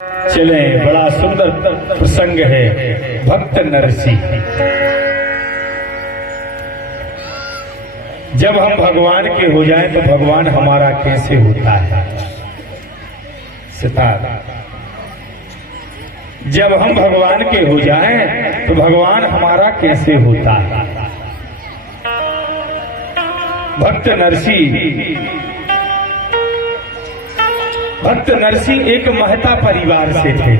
चले, बड़ा सुंदर प्रसंग है भक्त नरसिंह। जब हम भगवान के हो जाएं तो भगवान हमारा कैसे होता है सितार। जब हम भगवान के हो जाएं तो भगवान हमारा कैसे होता है। भक्त नरसिंह एक महता परिवार से थे।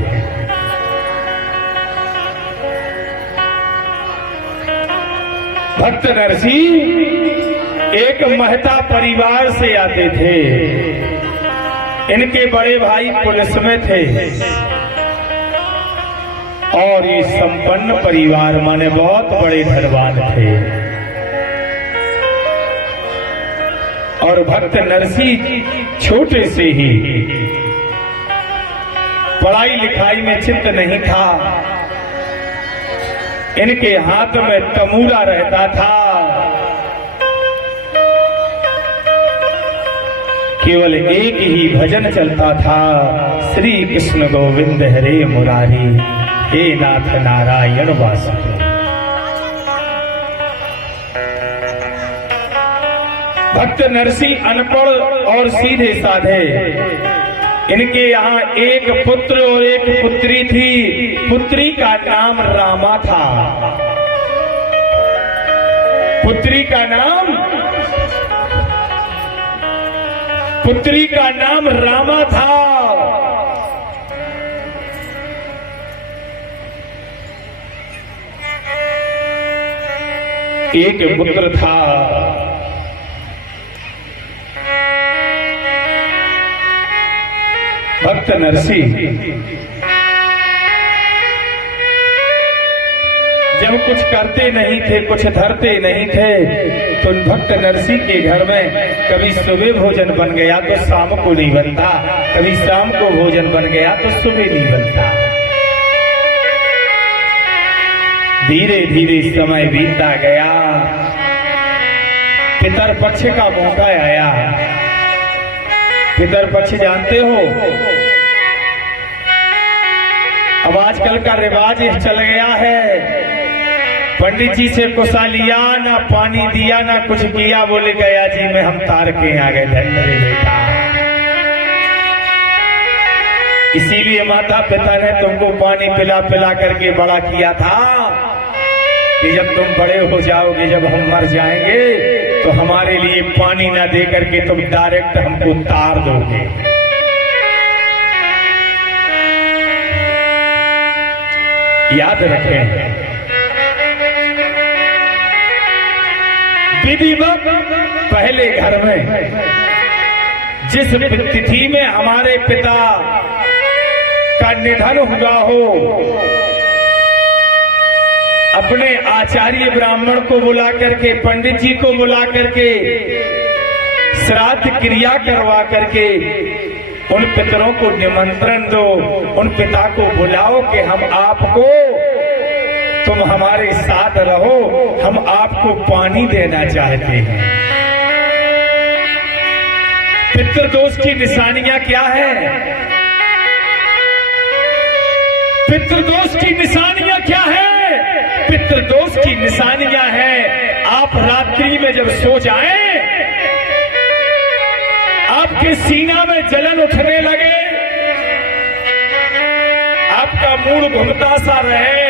भक्त नरसिंह एक महता परिवार से आते थे। इनके बड़े भाई पुलिस में थे और ये संपन्न परिवार माने बहुत बड़े धनवान थे। और भक्त नरसिंह छोटे से ही पढ़ाई लिखाई में चित्त नहीं था। इनके हाथ में तमूरा रहता था। केवल एक ही भजन चलता था, श्री कृष्ण गोविंद हरे मुरारी, हे नाथ नारायण वासुदेव। भक्त नरसिंह अनपढ़ और सीधे साधे। इनके यहाँ एक पुत्र और एक पुत्री थी। पुत्री का नाम रामा था। पुत्री का नाम रामा था। एक पुत्र था। भक्त नरसिंह जब कुछ करते नहीं थे, कुछ धरते नहीं थे, तो भक्त नरसिंह के घर में कभी सुबह भोजन बन गया तो शाम को नहीं बनता, कभी शाम को भोजन बन गया तो सुबह नहीं बनता। धीरे धीरे समय बीतता गया। पितर पक्ष का मौका आया। पितर पक्ष जानते हो, अब आजकल का रिवाज चल गया है। पंडित जी से कुसा लिया, ना पानी दिया, ना कुछ किया, बोले गया जी में हम तार के आ गए धन्य बेटा। इसीलिए माता पिता ने तुमको पानी पिला पिला करके बड़ा किया था कि जब तुम बड़े हो जाओगे, जब हम मर जाएंगे तो हमारे लिए पानी ना दे करके तुम डायरेक्ट हमको तार दोगे। याद रखें, विधिवत पहले घर में जिस तिथि में हमारे पिता का निधन हुआ हो, अपने आचार्य ब्राह्मण को बुला करके, पंडित जी को बुला करके श्राद्ध क्रिया करवा करके उन पितरों को निमंत्रण दो। उन पिता को बुलाओ कि हम आपको, तुम हमारे साथ रहो, हम आपको पानी देना चाहते हैं। पितृदोष की निशानियां क्या है? पितृदोष की निशानियां क्या है? पितृदोष की निशानियां हैं, आप रात्रि में जब सो जाएं, आपके सीना में जलन उठने लगे, आपका मूड घुमता सा रहे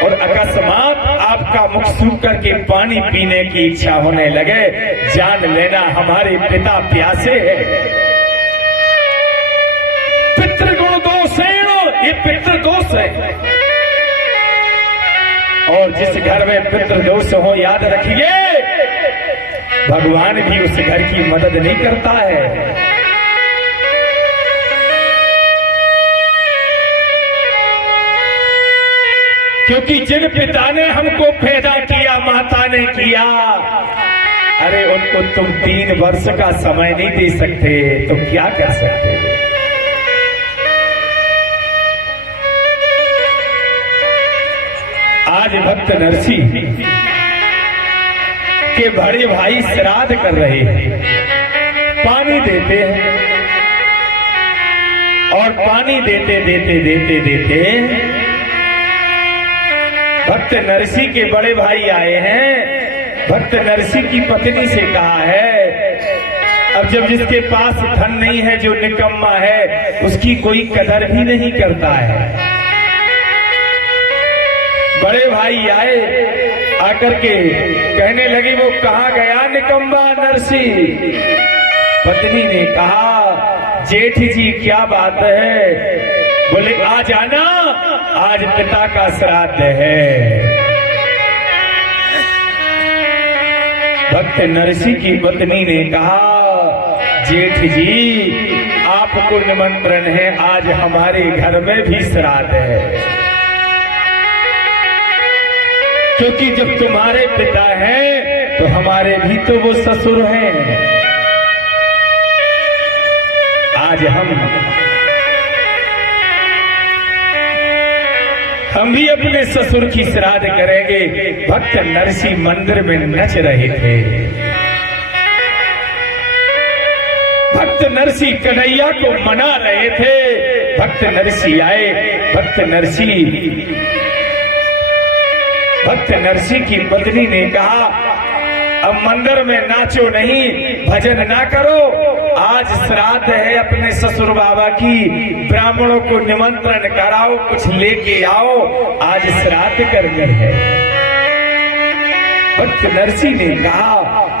और अकस्मात आपका मुख सूख करके पानी पीने की इच्छा होने लगे, जान लेना हमारे पिता प्यासे हैं। पितृगुण दोष है, ये पितृदोष है। और जिस घर में पितृदोष हो, याद रखिए, भगवान भी उस घर की मदद नहीं करता है। क्योंकि जिन पिता ने हमको पैदा किया, माता ने किया, अरे उनको तुम 3 वर्ष का समय नहीं दे सकते तो क्या कर सकते? आज भक्त नरसिंह के बड़े भाई श्राद्ध कर रहे हैं, पानी देते हैं। और पानी देते देते देते देते भक्त नरसी के बड़े भाई आए हैं। भक्त नरसी की पत्नी से कहा है, अब जब जिसके पास धन नहीं है, जो निकम्मा है, उसकी कोई कदर भी नहीं करता है। बड़े भाई आए, आकर के कहने लगे, वो कहाँ गया निकम्मा नरसी? पत्नी ने कहा, जेठ जी क्या बात है? बोले, आ जाना, आज पिता का श्राद्ध है। भक्त नरसी की पत्नी ने कहा, जेठ जी आपको निमंत्रण है, आज हमारे घर में भी श्राद्ध है, क्योंकि जब तुम्हारे पिता हैं तो हमारे भी तो वो ससुर हैं। आज हम भी अपने ससुर की श्राद्ध करेंगे। भक्त नरसी मंदिर में नच रहे थे। भक्त नरसी कन्हैया को मना रहे थे। भक्त नरसी आए। भक्त नरसी की पत्नी ने कहा, अब मंदिर में नाचो नहीं, भजन ना करो, आज श्राद्ध है अपने ससुर बाबा की, ब्राह्मणों को निमंत्रण कराओ, कुछ लेके आओ, आज श्राद्ध कर है। भक्त नरसी ने कहा,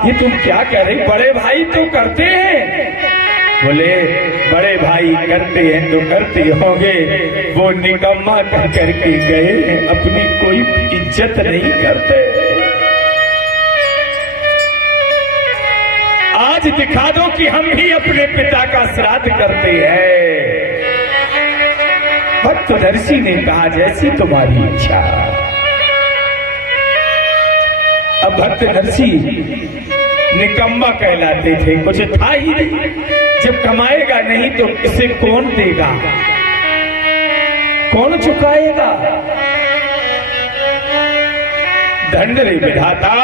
ये तुम क्या कह रहे? बड़े भाई तो करते हैं। बोले, बड़े भाई करते हैं तो करते होंगे, वो निकम्मा कह करके गए हैं, अपनी कोई इज्जत नहीं करते। आज दिखा दो कि हम भी अपने पिता का श्राद्ध करते हैं। भक्त नरसी ने कहा, जैसी तुम्हारी इच्छा। अब भक्त नरसी निकम्मा कहलाते थे, कुछ था ही नहीं। जब कमाएगा नहीं तो इसे कौन देगा, कौन चुकाएगा? धंडरे विधाता।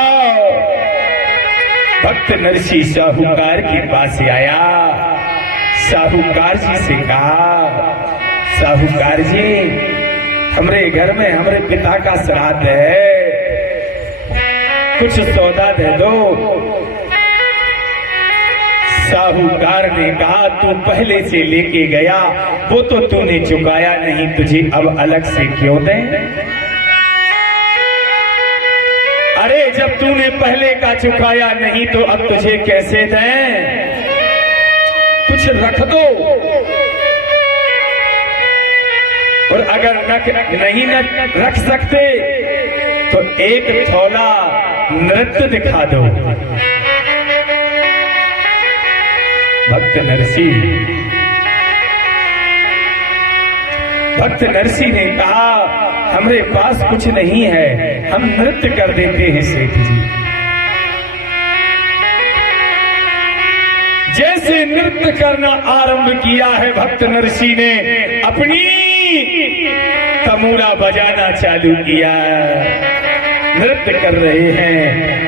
भक्त नरसी साहूकार के पास आया। साहूकार जी से कहा, साहूकार जी हमरे घर में हमरे पिता का श्राद्ध है, कुछ सौदा दे दो। साहूकार ने कहा, तू पहले से लेके गया, वो तो तूने चुकाया नहीं, तुझे अब अलग से क्यों दें? अरे जब तूने पहले का चुकाया नहीं तो अब तुझे कैसे दें? कुछ रख दो, और अगर नहीं रख सकते तो एक थोला नृत्य दिखा दो। भक्त नरसी ने कहा, हमरे पास कुछ नहीं है, हम नृत्य कर देते हैं सेठ जी। जैसे नृत्य करना आरंभ किया है, भक्त नरसी ने अपनी तमूरा बजाना चालू किया। नृत्य कर रहे हैं।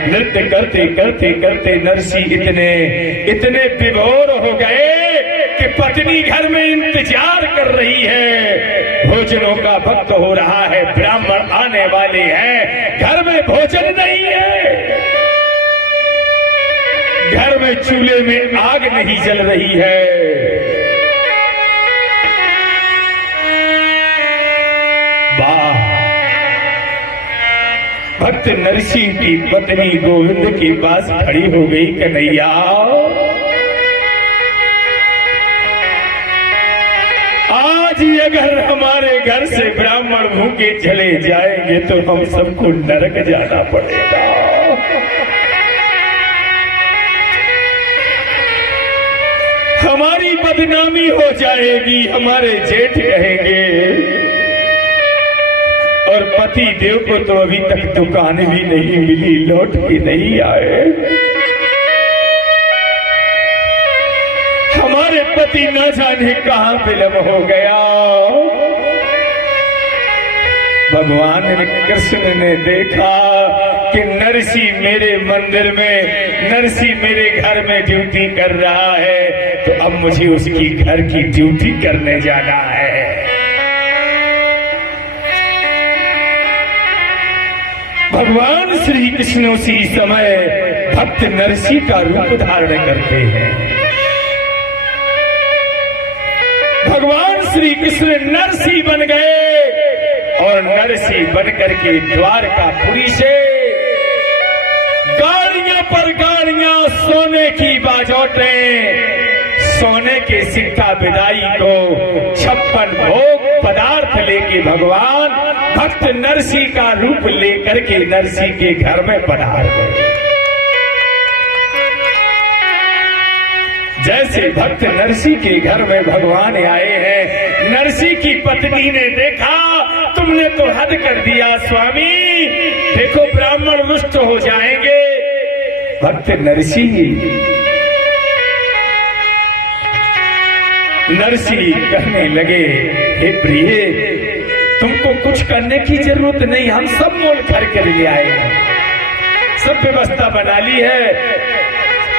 नृत्य करते करते करते नरसी इतने विभोर हो गए कि पत्नी घर में इंतजार कर रही है। भोजनों का वक्त हो रहा है, ब्राह्मण आने वाले हैं, घर में भोजन नहीं है, घर में चूल्हे में आग नहीं जल रही है। वाह! भक्त नरसी की पत्नी गोविंद के पास खड़ी हो गई। कन्हैया, आज अगर हमारे घर से ब्राह्मण भूखे चले जाएंगे तो हम सबको नरक जाना पड़ेगा। हमारी बदनामी हो जाएगी, हमारे जेठ कहेंगे। और पति देव को तो अभी तक दुकान भी नहीं मिली, लौट के नहीं आए। हमारे पति न जाने कहां विलंब हो गया। भगवान कृष्ण ने देखा कि नरसी मेरे मंदिर में, नरसी मेरे घर में ड्यूटी कर रहा है, तो अब मुझे उसकी घर की ड्यूटी करने जाना है। भगवान श्री कृष्ण उसी समय भक्त नरसिंह का रूप धारण करते हैं। भगवान श्री कृष्ण नरसिंह बन गए और नरसिंह बनकर के द्वारकापुरी से गाड़ियां पर गाड़ियां सोने की बाजौटें, सोने के सिक्का विदाई को 56 भोग पदार्थ लेके भगवान भक्त नरसिंह का रूप लेकर के नरसिंह के घर में पधार गए। जैसे भक्त नरसिंह के घर में भगवान आए हैं, नरसिंह की पत्नी ने देखा, तुमने तो हद कर दिया स्वामी, देखो ब्राह्मण रुष्ट हो जाएंगे। भक्त नरसिंह कहने लगे, हे प्रिय, तुमको कुछ करने की जरूरत नहीं, हम सब मोल करके ले आए हैं, सब व्यवस्था बना ली है।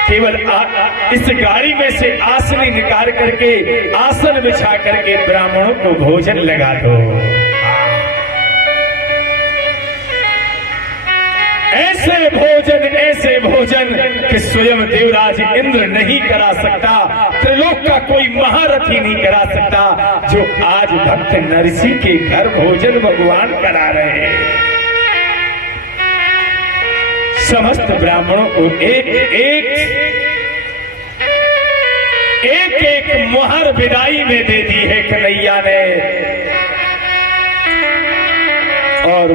केवल इस गाड़ी में से आसन निकाल करके, आसन बिछा करके ब्राह्मणों को भोजन लगा दो। ऐसे भोजन कि स्वयं देवराज इंद्र नहीं करा सकता, त्रिलोक का कोई महारथी नहीं करा सकता, जो आज भक्त नरसिंह के घर भोजन भगवान करा रहे हैं। समस्त ब्राह्मणों को एक मुहर विदाई में दे दी है कन्हैया ने। और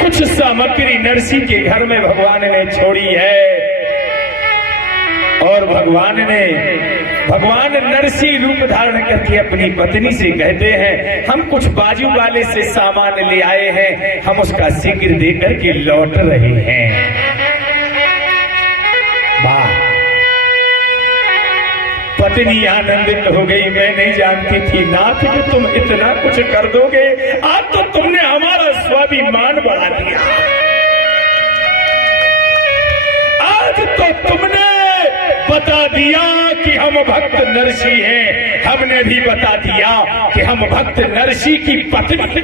कुछ सामग्री नरसिंह के घर में भगवान ने छोड़ी है। और भगवान नरसिंह रूप धारण करके अपनी पत्नी से कहते हैं, हम कुछ बाजू वाले से सामान ले आए हैं, हम उसका शीघ्र देकर के लौट रहे हैं। वाह! पत्नी आनंदित हो गई। मैं नहीं जानती थी नाथ कि तुम इतना कुछ कर दोगे, आज तो तुमने हमारा स्वाभिमान बढ़ा दिया। आज तो तुमने बता दिया कि हम भक्त नरसिंह हैं, हमने भी बता दिया कि हम भक्त नरसिंह की पत्नी।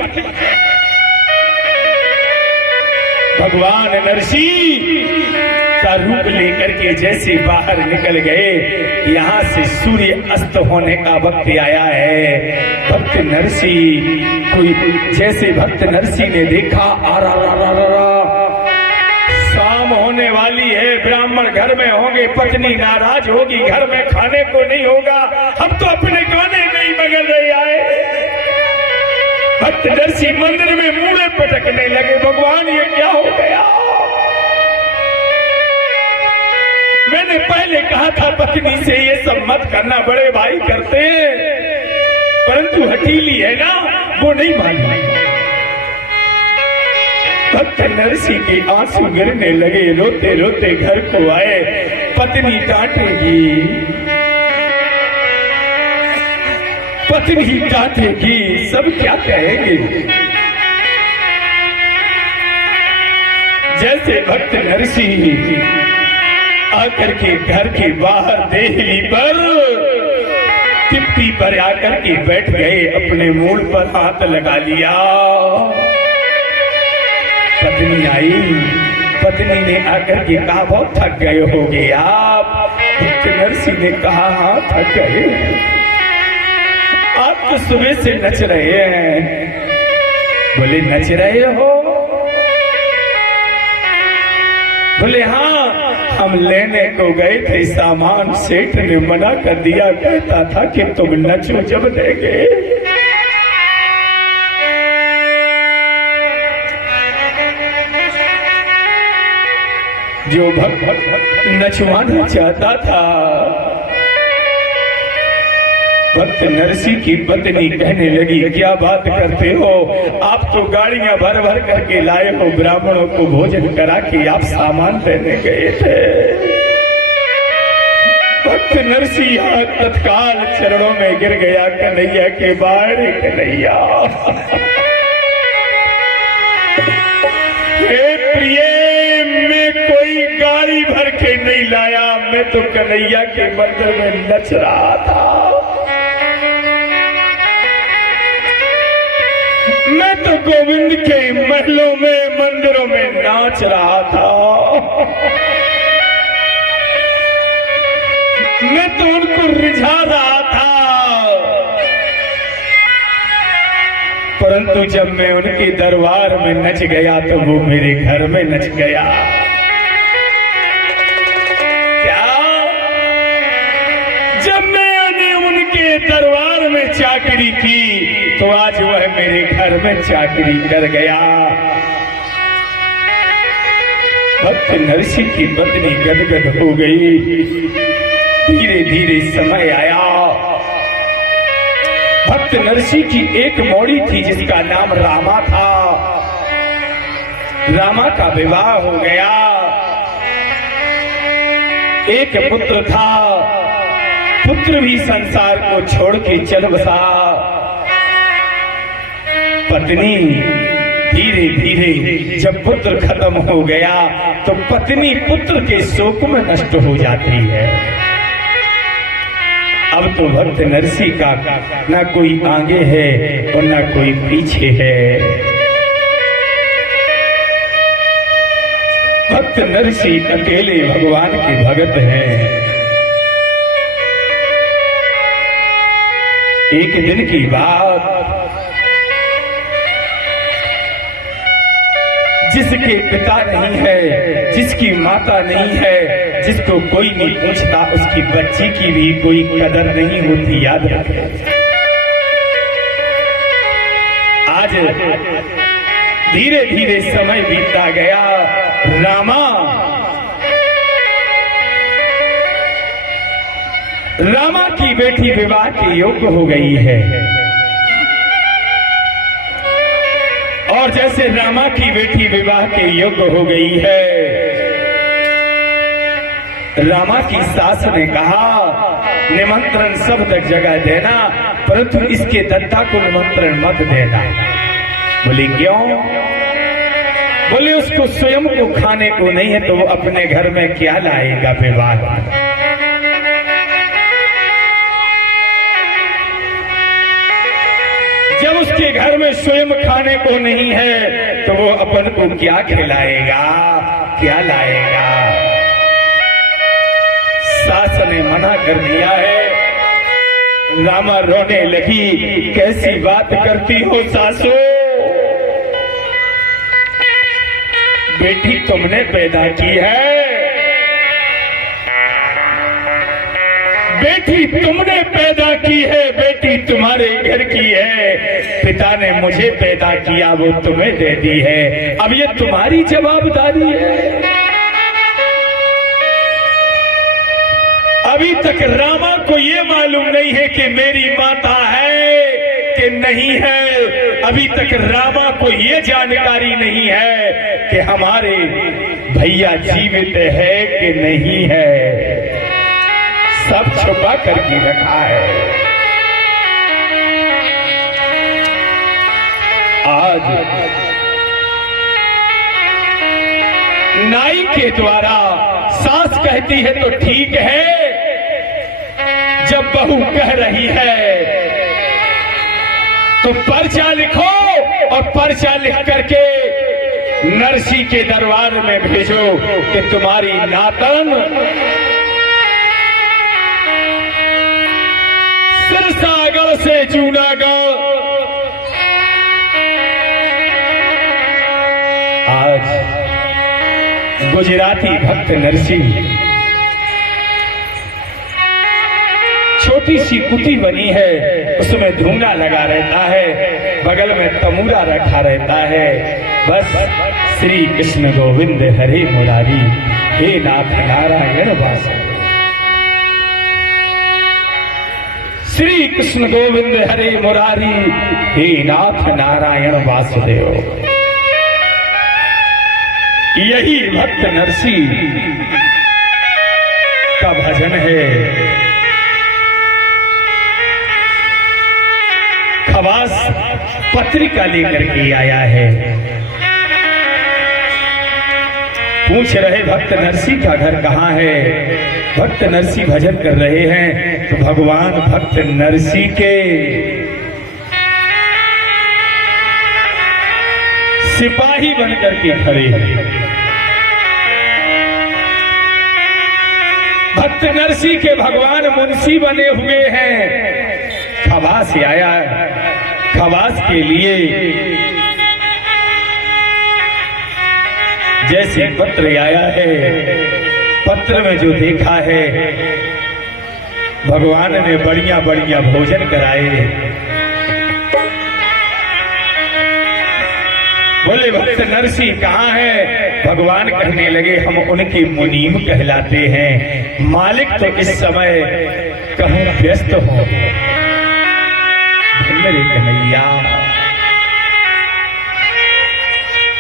भगवान नरसिंह का रूप लेकर के जैसे बाहर निकल गए, यहाँ से सूर्य अस्त होने का वक्त आया है। भक्त नरसिंह कोई जैसे भक्त नरसिंह ने देखा, शाम होने वाली है, ब्राह्मण घर में होंगे, पत्नी नाराज होगी, घर में खाने को नहीं होगा, हम तो अपने गाने नहीं बगल रहे आए। भक्त नरसिंह मंदिर में मुड़े पटकने लगे, भगवान ये क्या हो गया? मैंने पहले कहा था पत्नी से ये सब मत करना, बड़े भाई करते हैं, परंतु हठीली है ना, वो नहीं मानी। भक्त नरसिंह के आंसू गिरने लगे, रोते रोते घर को आए। पत्नी डांटेगी, सब क्या कहेंगे? जैसे भक्त नरसिंह आकर के घर के बाहर देहली पर टिप्पी पर आकर के बैठ गए, अपने मूल पर हाथ लगा लिया। पत्नी आई, पत्नी ने आकर के कहा, बहुत थक गए होगे आप? भक्त नरसिंह ने कहा, हाँ थक गए, आप तो सुबह से नच रहे हैं। बोले नच रहे हो? बोले हाँ, हम लेने को गए थे सामान, सेठ ने मना कर दिया, कहता था कि तुम नचो जब देंगे। जो भक्त नचवाना चाहता था, भक्त नरसिंह की पत्नी कहने लगी, क्या बात करते हो, आप तो गाड़ियां भर भर करके लाए हो, ब्राह्मणों को भोजन करा के आप सामान लेने गए थे। भक्त नरसिंह तत्काल चरणों में गिर गया, कन्हैया के बारे कन्हैया, हे प्रिय, मैं कोई गाड़ी भर के नहीं लाया, मैं तो कन्हैया के मंदिर में नच रहा था। मैं तो गोविंद के महलों में मंदिरों में नाच रहा था। मैं तो उनको रिझा रहा था, परंतु जब मैं उनके दरबार में नच गया तो वो मेरे घर में नच गया। क्या जब मैंने उनके दरबार में चाकरी की तो आज वह मेरे घर में चाकरी कर गया। भक्त नरसिंह की बदनी गदगद हो गई। धीरे धीरे समय आया। भक्त नरसिंह की एक मौड़ी थी जिसका नाम रामा था। रामा का विवाह हो गया। एक पुत्र था, पुत्र भी संसार को छोड़ के चल बसा। पत्नी धीरे धीरे जब पुत्र खत्म हो गया तो पत्नी पुत्र के शोक में नष्ट हो जाती है। अब तो भक्त नरसिंह का ना कोई आगे है और ना कोई पीछे है। भक्त नरसिंह अकेले भगवान के भगत हैं। एक दिन की बात, जिसके पिता नहीं है, जिसकी माता नहीं है, जिसको कोई नहीं पूछता, उसकी बच्ची की भी कोई कदर नहीं होती, याद रखें। आज धीरे धीरे समय बीतता गया। रामा की बेटी विवाह के योग्य हो गई है। और जैसे रामा की बेटी विवाह के योग्य हो गई है, रामा की सास ने कहा निमंत्रण सब तक जगह देना, परंतु इसके दत्ता को निमंत्रण मत देना। बोले क्यों? बोले उसको स्वयं को खाने को नहीं है तो वो अपने घर में क्या लाएगा विवाह। जब उसके घर में स्वयं खाने को नहीं है तो वो अपन को क्या खिलाएगा, क्या लाएगा। सास ने मना कर दिया है। रामा रोने लगी, कैसी बात करती हो सासू, बेटी तुमने पैदा की है, बेटी तुमने पैदा की है, बेटी तुम्हारे घर की है। पिता ने मुझे पैदा किया, वो तुम्हें दे दी है, अब ये तुम्हारी जवाबदारी है। अभी तक रामा को ये मालूम नहीं है कि मेरी माता है कि नहीं है। अभी तक रामा को ये जानकारी नहीं है कि हमारे भैया जीवित है कि नहीं है। सब छुपा करके रखा है। आज नाई के द्वारा सास कहती है तो ठीक है, जब बहू कह रही है तो पर्चा लिखो और पर्चा लिख करके नरसिंह के दरबार में भेजो कि तुम्हारी नातन सिरसागढ़ से जूनागढ़ आज गुजराती भक्त नरसिंह छोटी सी कुटी बनी है, उसमें धूंगा लगा रहता है, बगल में तमूरा रखा रहता है। बस श्री कृष्ण गोविंद हरे मुरारी, हे नाथ नारायण वासुदेव। श्री कृष्ण गोविंद हरे मुरारी, हे नाथ नारायण वासुदेव। यही भक्त नरसिंह का भजन है। खवास पत्रिका लेकर के आया है। पूछ रहे भक्त नरसी का घर कहाँ है। भक्त नरसी भजन कर रहे हैं तो भगवान भक्त नरसी के सिपाही बनकर के खड़े हैं। भक्त नरसी के भगवान मुंशी बने हुए हैं। खवास आया, खवास के लिए जैसे पत्र आया है, पत्र में जो देखा है भगवान ने बढ़िया बढ़िया भोजन कराए। बोले भक्त नरसी कहाँ है। भगवान कहने लगे हम उनके मुनीम कहलाते हैं। मालिक तो इस समय कहूं व्यस्त हो। कन्हैया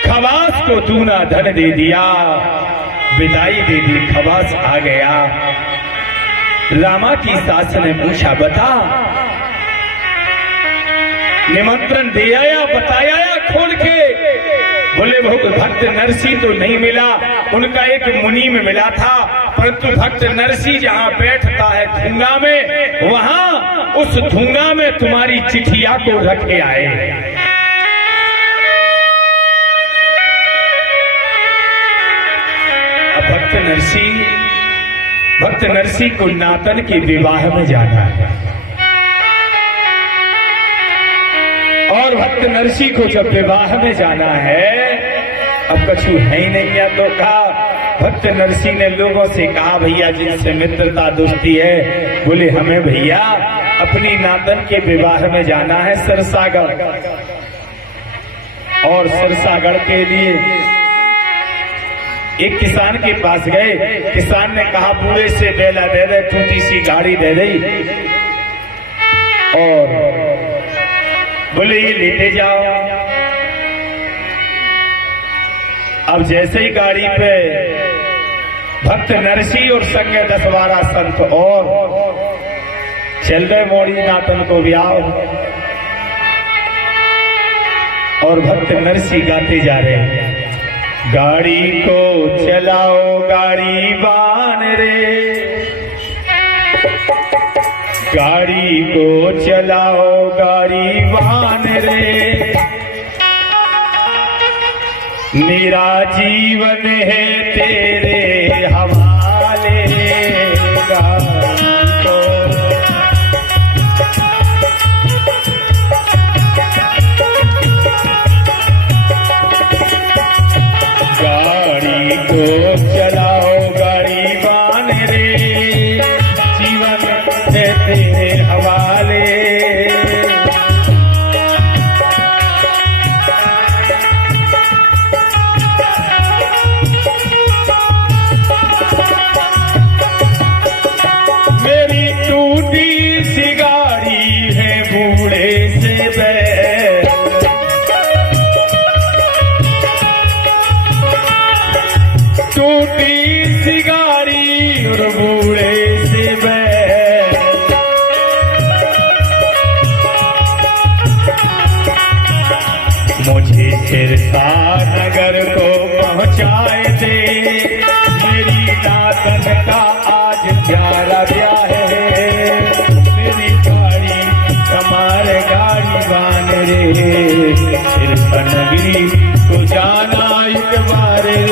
खवास को दूना धन दे दिया, विदाई दे दी, खवास आ गया। रामा की सास ने पूछा बता, निमंत्रण दे आया, बताया खोल के। बोले भक्त नरसी तो नहीं मिला, उनका एक मुनि में मिला था, परंतु भक्त नरसी जहाँ बैठता है धूंगा में, वहां उस धूंगा में तुम्हारी चिट्ठिया को रखे आए। अब भक्त नरसी को नातन के विवाह में जाना है और भक्त नरसी को जब विवाह में जाना है, अब कछु है ही नहीं या तो कहा। भक्त नरसी ने लोगों से कहा भैया जिनसे मित्रता दोस्ती है, बोले हमें भैया अपनी नातन के विवाह में जाना है सरसागढ़। और सरसागढ़ के लिए एक किसान के पास गए। किसान ने कहा बूढ़े से बेला दे दे, टूटी सी गाड़ी दे दे और बोले ये लेते जाओ। अब जैसे ही गाड़ी पे भक्त नरसी और संगे 10-12 संत और चल गए मोड़ी नातन को ब्याह। और भक्त नरसी गाते जा रहे हैं, गाड़ी को चलाओ गाड़ी बान रे, गाड़ी को चलाओ गाड़ी बान रे, मेरा जीवन है तेरे हवाले। गाड़ी को चलाओ गाड़ी बान रे, जीवन है तेरे हवाले। मेरी टूटी सी गाड़ी है बूढ़े से बैठ, टूटी सी गाड़ी और बूढ़े से बैठ, मुझे सिरसा नगर को पहुंचाए दे, मेरी नातन का आज प्यारा ब्याह है, मेरी गाड़ी हमारे गाड़ी बान रे, सिरसा नगरी को जाना एक बारे।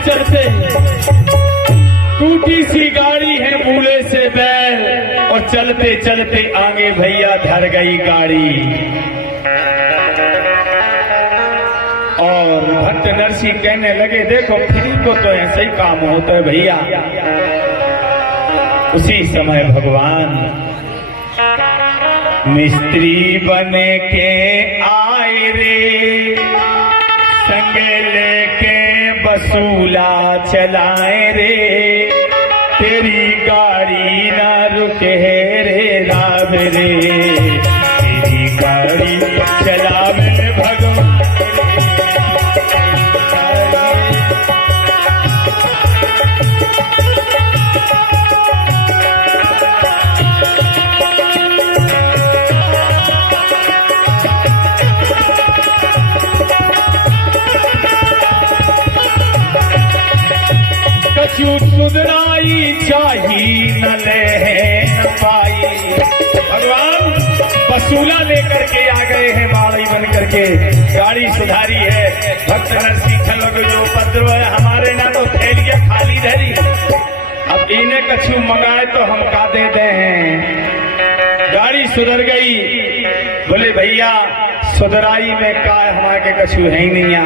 चलते टूटी सी गाड़ी है बूढ़े से बैल, और चलते चलते आगे भैया धर गई गाड़ी। और भक्त नरसी कहने लगे देखो फ्री को तो ऐसे ही काम होता है भैया। उसी समय भगवान मिस्त्री बन के आए रे, संग लेके वसूला चलाए रे, तेरी गाड़ी ना रुके रे राम रे, तेरी गाड़ी चलावे भगवान। सुधराई चाही न ले न पाई। भगवान वसूला लेकर के आ गए हैं, माड़ी बन करके गाड़ी सुधारी है। भक्त नरसिंह लोग जो उपद्रव है हमारे ना तो थैलियां खाली धरी, अब इन्हें कछु मंगाए तो हम का देते हैं। गाड़ी सुधर गई, बोले भैया सुधराई में का हमारे के कछु है ही नहीं।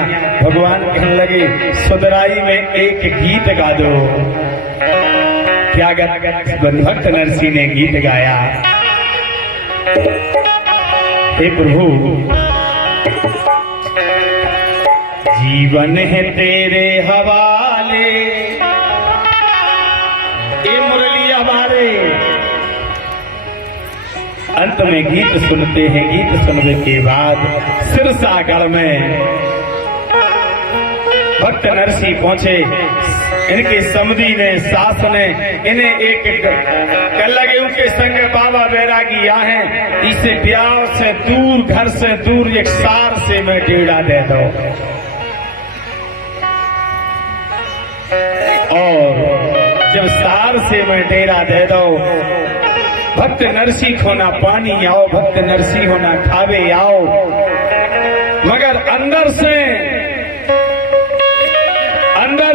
भगवान कहने लगे सुधराई में एक गीत गा दो। क्या भक्त नरसिंह ने गीत गाया, हे प्रभु जीवन है तेरे हवाले, ये मुरली हमारे। अंत में गीत सुनते हैं, गीत सुनने के बाद सिरसागढ़ में भक्त नरसिंह पहुंचे। इनके समधी ने, सास ने इन्हें एक कल लगे उनके संग बाबा बैरागी हैं, इसे ब्याह से दूर, घर से दूर एक सार से मैं डेढ़ा दे दो। और जब सार से मैं डेरा दे दो, भक्त नरसिंह होना पानी आओ, भक्त नरसिंह होना खावे आओ। मगर अंदर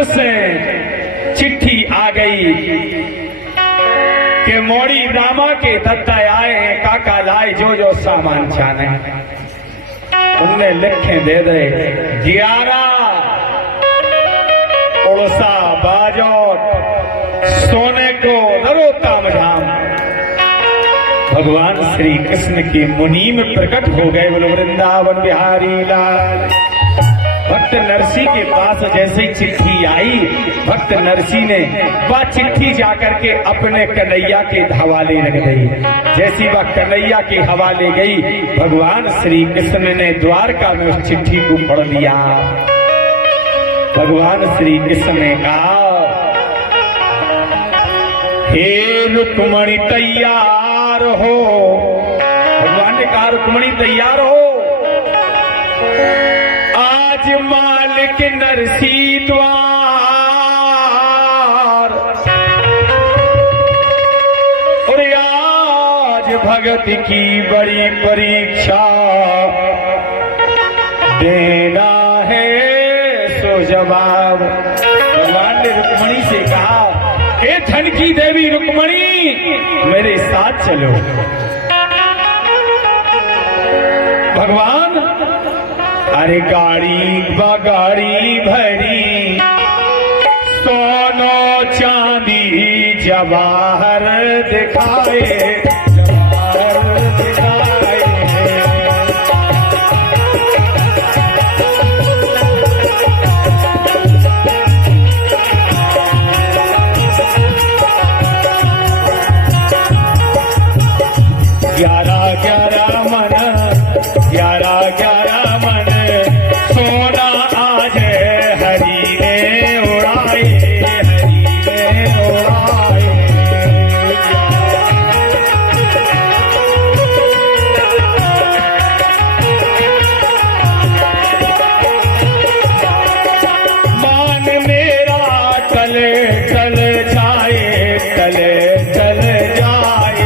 से चिट्ठी आ गई कि मोड़ी रामा के दत्ता आए हैं, काका लाए जो जो सामान चाहे। उनने लिखे दे दे 11 उड़सा बाजोट सोने को नरोत्तम धाम। भगवान श्री कृष्ण की मुनि में प्रकट हो गए। बोलो वृंदावन बिहारी लाल। भक्त नरसिंह के पास जैसे ही चिट्ठी आई, भक्त नरसिंह ने वह चिट्ठी जाकर के अपने कन्हैया के हवाले रख दी। जैसी वह कन्हैया के हवाले गई, भगवान श्री कृष्ण ने द्वारका में उस चिट्ठी को पढ़ लिया। भगवान श्री कृष्ण ने कहा, हे रुक्मणी तैयार हो। भगवान ने कहा रुक्मणी तैयार हो, आज मालिक नरसिंह द्वार, और आज भगत की बड़ी परीक्षा देना है सो जवाब। भगवान ने रुक्मणी से कहा, हे धन की देवी रुक्मणी मेरे साथ चलो। भगवान अरे गाड़ी भरी सोनो चांदी जवाहर दिखाए, जवाहर दिखाए। ग्यारह मन सोना आज हरी ने उड़ाए, हरी ने उड़ाए। मान मेरा टले टल जाए, टले टल जाए।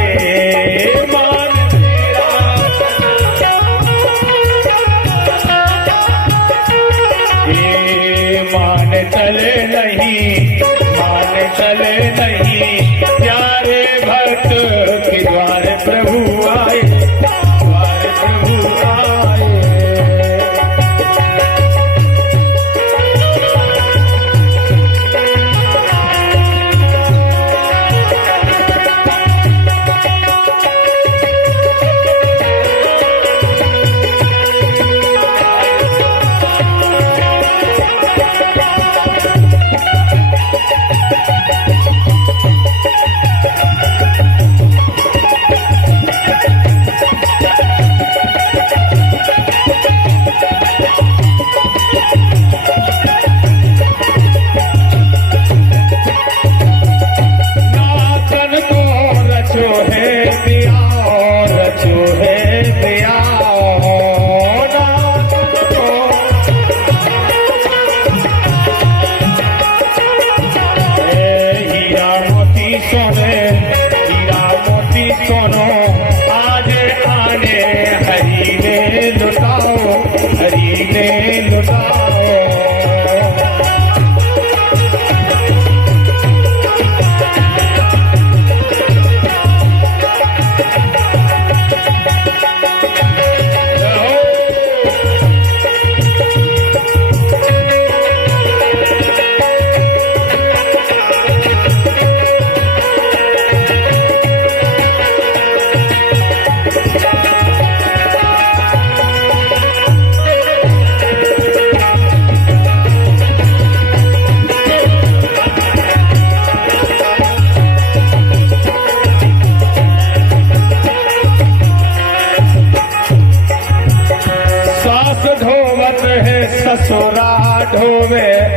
चले नहीं प्यारे भक्त के द्वार प्रभु आए, द्वार प्रभु आए।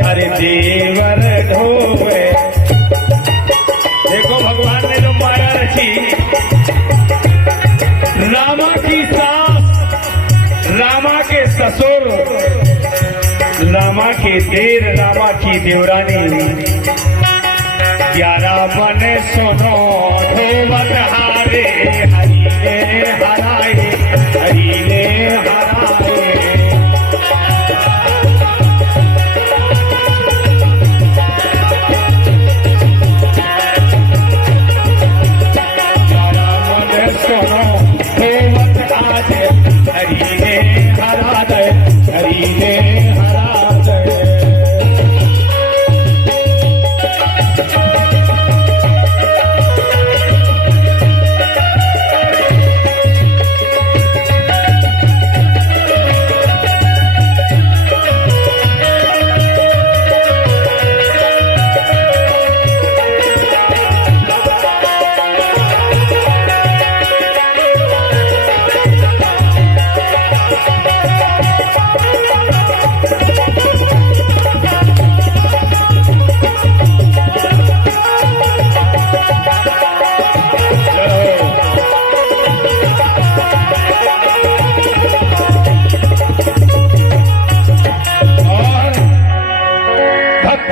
अरे देवर ढोवे। देखो भगवान ने जो माया रची, रामा की सास, रामा के ससुर, रामा के देर, रामा की देवरानी। 11 बने सुनो ढोबत हारे, हरी ने हराए, हरी ने हराए। सुनो ढोबत आज, हरी ने हरा दे, हरी ने हरा दे।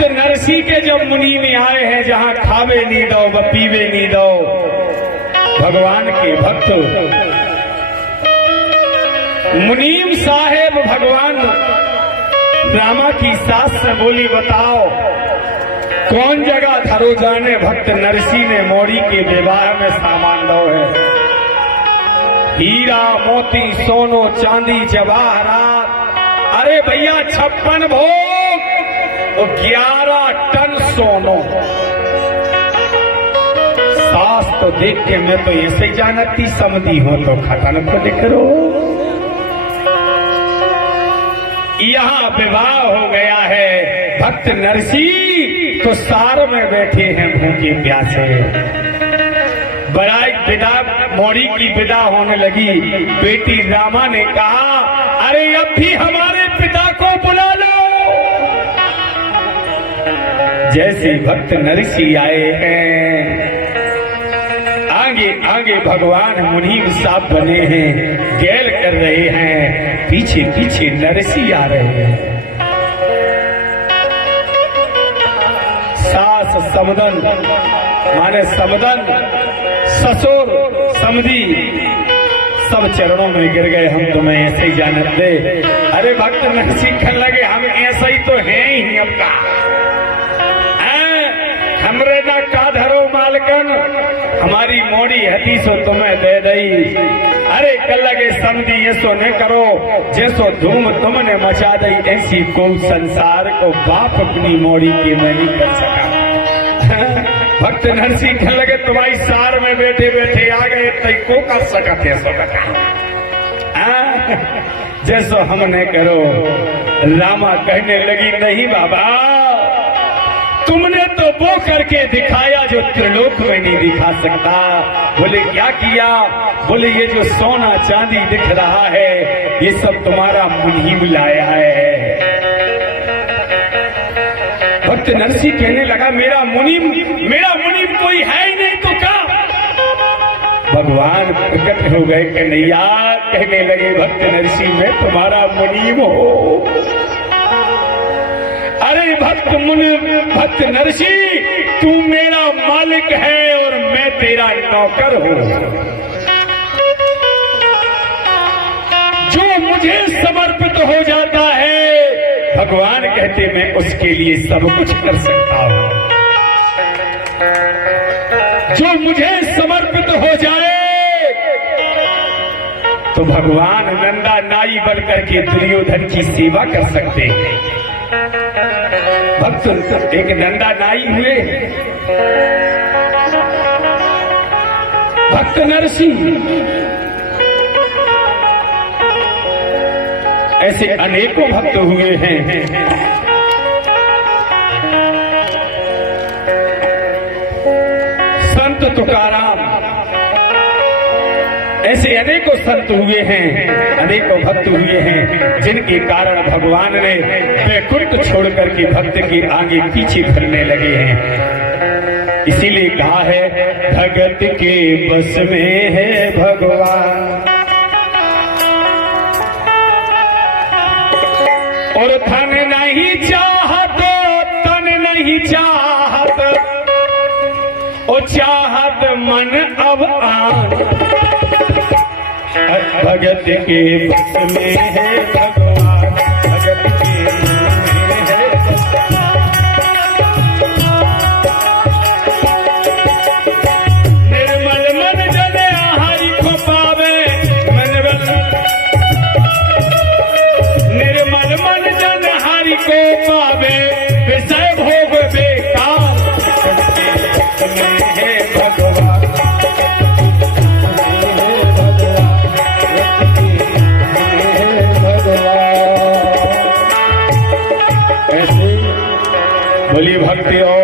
नरसी के जब मुनि में आए हैं, जहां खावे नी दो व पीवे नी दो, भगवान के भक्त मुनीम साहेब भगवान रामा की सास से बोली, बताओ कौन जगह धरो जाने भक्त नरसी ने मोरी के विवाह में सामान दो है। हीरा मोती सोनो चांदी जवाहरात, अरे भैया 56 भोग और 11 टन सोनो। सास तो देख के मैं तो ऐसे जानती समझी हो तो खतन को देख रो। यहाँ विवाह हो गया है, भक्त नरसी तो सार में बैठे हैं भूखे प्यासे। बराई विदा, मोड़ी की विदा होने लगी। बेटी रामा ने कहा, अरे अब भी हमारे पिता को बुला लो। जैसे भक्त नरसी आए हैं, आगे आगे भगवान मुनीम साहब बने हैं, गैल कर रहे हैं, पीछे पीछे नरसी आ रहे हैं। सास समदन माने समदन, ससुर समधी, सब चरणों में गिर गए। हम तुम्हें ऐसे ही जानत दे। अरे भक्त नरसी कहने लगे, हम ऐसा ही तो हैं ही अब का, हमरे ना का धरो मालकन, हमारी मोड़ी हती सो तुम्हें दे दई। अरे कल लगे समझी ये सो न करो, जैसो धूम तुमने मचा दई, ऐसी को संसार को बाप अपनी मोड़ी की मैं नहीं कर सका। भक्त नरसी कहने लगे, तुम्हारी सार में बैठे बैठे आ गए, तई को कर सकते सो बता। जैसो हमने करो। रामा कहने लगी, नहीं बाबा, तुमने तो वो करके दिखाया जो त्रिलोक में नहीं दिखा सकता। बोले क्या किया? बोले ये जो सोना चांदी दिख रहा है, ये सब तुम्हारा मुनीम लाया है। भक्त नरसी कहने लगा, मेरा मुनीम कोई है ही नहीं तो क्या? भगवान प्रकट हो गए, कन्हैया कहने लगे, भक्त नरसी मैं तुम्हारा मुनीम हो। अरे भक्त नरसी, तू मेरा मालिक है और मैं तेरा नौकर हूं। जो मुझे समर्पित हो जाता है, भगवान कहते मैं उसके लिए सब कुछ कर सकता हूं। जो मुझे समर्पित हो जाए तो भगवान नंदा नाई बन करके दुर्योधन की सेवा कर सकते हैं। भक्त एक नंदा नाई हुए, भक्त नरसी। ऐसे अनेकों भक्त हुए हैं। संत तुकाराम ऐसे अनेकों संत हुए हैं, अनेकों भक्त हुए हैं, जिनके कारण भगवान ने वैकुंठ छोड़ करके भक्त के आगे पीछे फिरने लगे हैं। इसीलिए कहा है भगत के बस में है भगवान, और धन नहीं चाहत, तन नहीं चाहत, और चाहत मन अब आन। भगत के बस में है भगवान, भगत के मन में है भगवान। निर्मल मन जन हरि को पावे, निर्मल मन जन हरि को पावे, विषय भोग बेकार। है भगवान, ऐसे भली भक्ति और